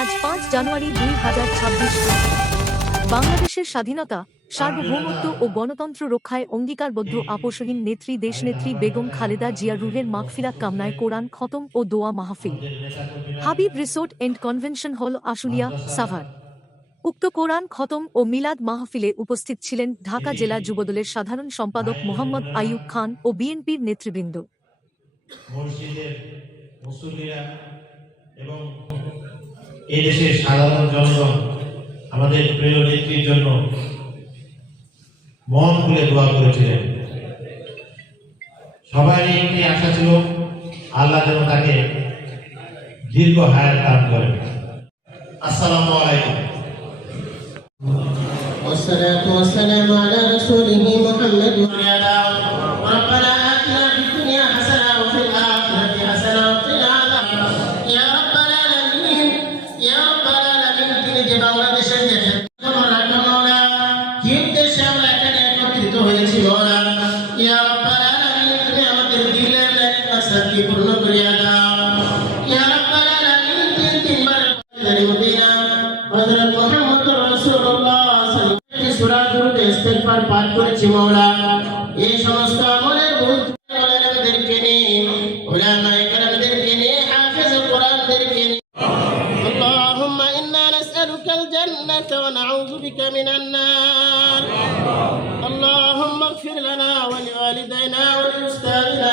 আজ ৫ জানুয়ারি ২০২৬ বাংলাদেশের স্বাধীনতা, সার্বভৌমত্ব ও গণতন্ত্র রক্ষায় অঙ্গীকারবদ্ধ আপোষহীন নেত্রী দেশনেত্রী বেগম খালেদা জিয়ার রুহের মাগফিরাত কামনায় কোরআন খতম ও দোয়া মাহফিল। Habib resort and convention hall, Ashulia, Savar. উক্ত কোরআন খতম ও মিলাদ মাহফিলে উপস্থিত ছিলেন ঢাকা জেলা যুবদলের সাধারণ সম্পাদক মোহাম্মদ আইয়ুব খান ও বিএনপির নেতৃবৃন্দ। মসজিদের মুসল্লিরা এবং এই দেশের সাধারণ জনগণ আমাদের প্রিয় নেত্রীর জন্য মন খুলে দোয়া করেছিলেন। সবারই একটি আশা ছিল আল্লাহ যেন তাকে দীর্ঘ হায়াত দান করেন। আসসালামু আলাইকুম। والصلاة والسلام على رسوله محمد وعلى ربنا آتنا في الدنيا حسنة وفي الآخرة حسنة وقنا عذاب يا رب العالمين يا رب العالمين তিনি যে বাংলাদেশের যে খবর রাখা মাওলা জিন দেশে আমরা এখানে একত্রিত হয়েছি মাওলা ইয়া রব্বাল আলামিন তুমি আমাদের দিলের মাকসাদকে পূর্ণ করিয়া দাও ইয়া রব্বাল আলামিন তিনবার মদিনা হযরত মুহাম্মদুর রাসূলুল্লাহ সূরা দুরূদ ইস্তিগফার পাঠ করেছি মাওলা এই সমস্ত আমলের ভুল আমাদেরকে নিয়ে উলামায়ে কেরামদেরকে নিয়ে হাফেজ কোরআনদেরকে নিয়ে اللهم إنا نسألك الجنة ونعوذ بك من النار اللهم اغفر لنا ولوالدينا ولأستاذنا